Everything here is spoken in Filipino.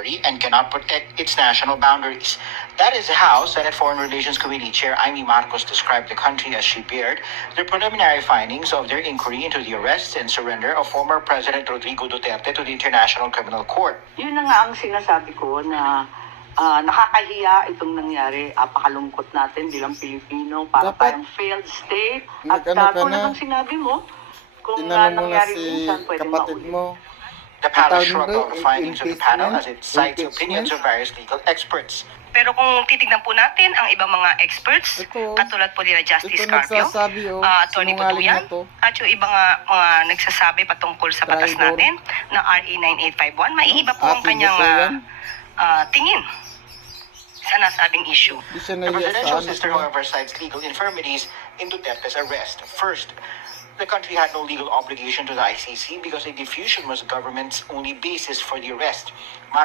territory and cannot protect its national boundaries. That is how Senate Foreign Relations Committee Chair Amy Marcos described the country as she bared the preliminary findings of their inquiry into the arrest and surrender of former President Rodrigo Duterte to the International Criminal Court. Yun na nga ang sinasabi ko na nakakahiya itong nangyari. Apakalungkot natin bilang Pilipino para tayong failed state. At kung naman sinabi mo, kung nangyari minsan, pwede kapatid mo. The panel shrugged off the findings of the panel as it cites opinions of various legal experts. Pero kung titignan po natin ang ibang mga experts, katulad po nila Justice Carpio, Atty. Butuyan, at yung ibang mga nagsasabi patungkol sa batas natin na RA 9851, maiiba po ang kanyang tingin sa nasabing issue. The presidential sister, however, cites legal infirmities in Duterte's arrest. First, the country had no legal obligation to the ICC because a diffusion was the government's only basis for the arrest.